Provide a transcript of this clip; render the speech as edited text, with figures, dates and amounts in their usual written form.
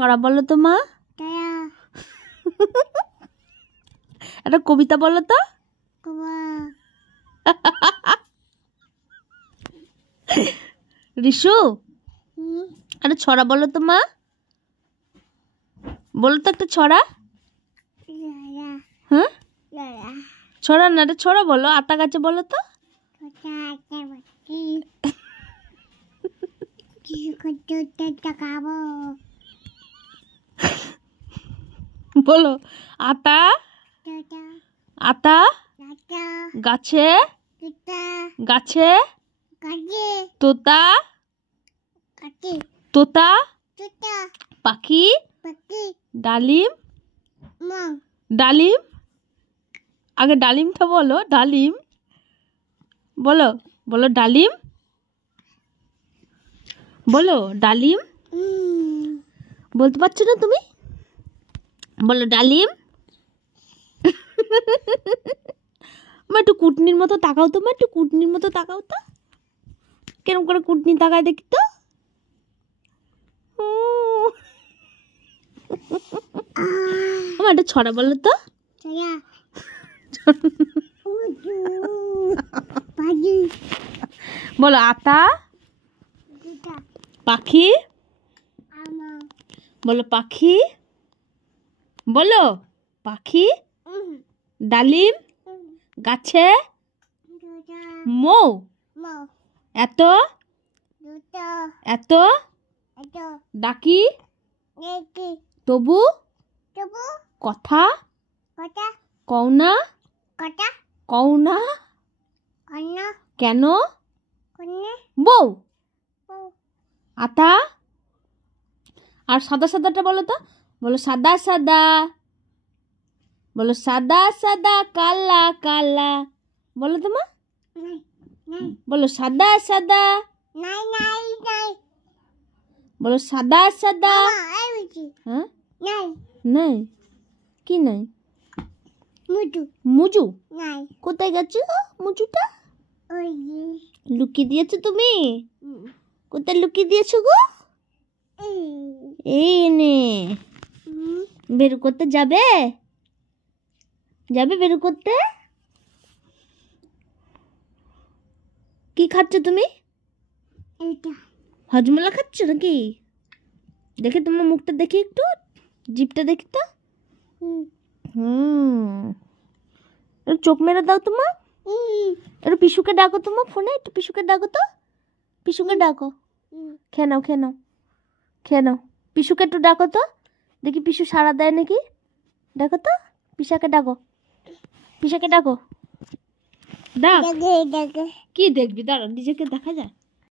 ছড়া বলো তো মা। একটা কবিতা বলো তো। রিশু একটা ছড়া বলো তো মা। বলো তো একটা ছড়া। হ্যাঁ ছড়া না, একটা ছড়া বলো। আতা গাছে বলো তো। বলো আতা আতা গাছে গাছে তোতা তোতা পাখি ডালিম ডালিম। আগে ডালিমটা বলো। ডালিম বলো। বলো ডালিম। বলো ডালিম। বলতে পারছো না তুমি? বলো ডালিম। মা একটু কুটনির মতো তাকাও তো। মা একটু কুটনির মতো তাকাও তো। কেরম করে কুটনি তাকায় দেখি তো। আমার একটা ছড়া বলো তো। বলো আতা পাখি। বলো পাখি। বলো পাখি ডালিম গাছে মৌ এত এত ডাকি তবু কথা কওনা কওনা কেন বউ। আতা। আর সাদা সাদাটা বলো তো। বলো সাদা সাদা। বলো সাদা সাদা কালা কালা। বলো তো মা। বলো সাদা সাদা। বলো সাদা সাদা। হ্যাঁ নাই কি নাই? মুজু কোথায় গেছো? মুজুটা লুকিয়ে দিয়েছো তুমি? কোথায় লুকিয়ে দিয়েছো গো? এই নে বের করতে যাবে? যাবে বের করতে? কি খাচ্ছ তুমি? হজমলা খাচ্ছ নাকি? দেখে তোমার মুখটা দেখি একটু, জিভটা দেখি তো। চোখ মেরে দাও তোমার। একটু পিসুকে ডাকো তোমার ফোনে। একটু পিসুকে ডাকো তো। পিসুকে ডাকো। খেয়ে নাও খেয়ে নাও খেয়ে নাও। পিসুকে একটু ডাকো তো দেখি পিসু সাড়া দেয় নাকি। ডাকো তো পিসাকে ডাকো। পিসাকে ডাকো। ডাক। কি দেখবি? দাঁড়া নিজেকে দেখা যায়।